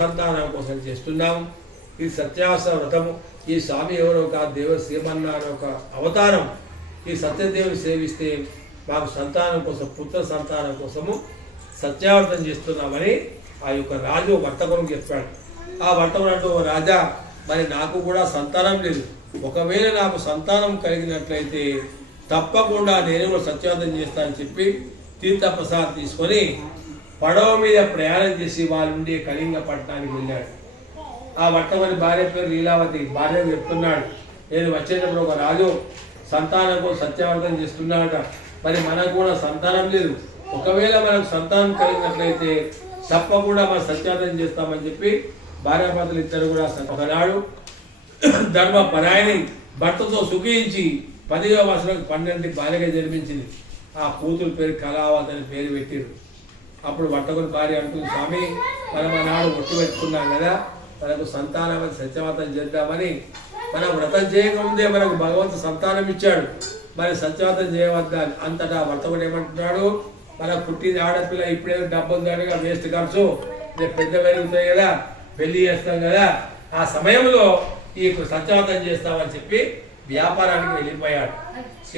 సంతానం కోసం చేస్తున్నాము. ఈ సత్యాస వ్రతము ఈ స్వామి ఎవరో ఒక దేవ శ్రీమన్నారాయణ ఒక అవతారం. ఈ సత్యదేవుని సేవిస్తే మాకు సంతానం కోసం పుత్ర సంతానం కోసము సత్యావ్రతం చేస్తున్నామని ఆ యొక్క రాజు వర్తకునికి చెప్పాడు. ఆ వర్తకుడు అంటూ, రాజా మరి నాకు కూడా సంతానం లేదు, ఒకవేళ నాకు సంతానం కలిగినట్లయితే తప్పకుండా నేను కూడా సత్యావ్రతం చేస్తానని చెప్పి తీర్థప్రసాద్ తీసుకొని పడవ మీద ప్రయాణం చేసి వాళ్ళ నుండి కళింగపట్నానికి వెళ్ళాడు. ఆ వర్తమని భార్య పేరు లీలావతి. భార్య చెప్తున్నాడు, నేను వచ్చేటప్పుడు ఒక రాజు సంతానం సత్యావ్రతం చేస్తున్నాడట, మరి మనకు కూడా సంతానం లేదు, ఒకవేళ మనకు సంతానం కలిగినట్లయితే తప్పకుండా మనం సత్యావ్రతం చేస్తామని చెప్పి భార్యాభర్తలు ఇద్దరు కూడా ఒకనాడు ధర్మపరాయణి భర్తతో సుఖించి 10వ వరుసలకు 12 భార్యగా జన్మించింది. ఆ కూతురు పేరు కళావతి అని పేరు పెట్టారు. అప్పుడు వర్తకుని భార్య అంటుంది, స్వామి మనం ఆనాడు ఒట్టు పెట్టుకున్నాం కదా, మనకు సంతానం సత్యవ్రతం చేద్దామని. మనం వ్రతం చేయకముందే మనకు భగవంతుడు సంతానం ఇచ్చాడు, మరి సత్యవ్రతం చేయవద్దా. అంతటా వర్తకుడు ఏమంటున్నాడు, మనకు పుట్టింది ఆడపిల్ల, ఇప్పుడేదో డబ్బులు దానిగా వేస్ట్ ఖర్చు, రేపు పెద్ద పెరుగుతాయి కదా, పెళ్లి చేస్తాం కదా, ఆ సమయంలో ఈ సత్యవ్రతం చేస్తామని చెప్పి వ్యాపారానికి వెళ్ళిపోయాడు.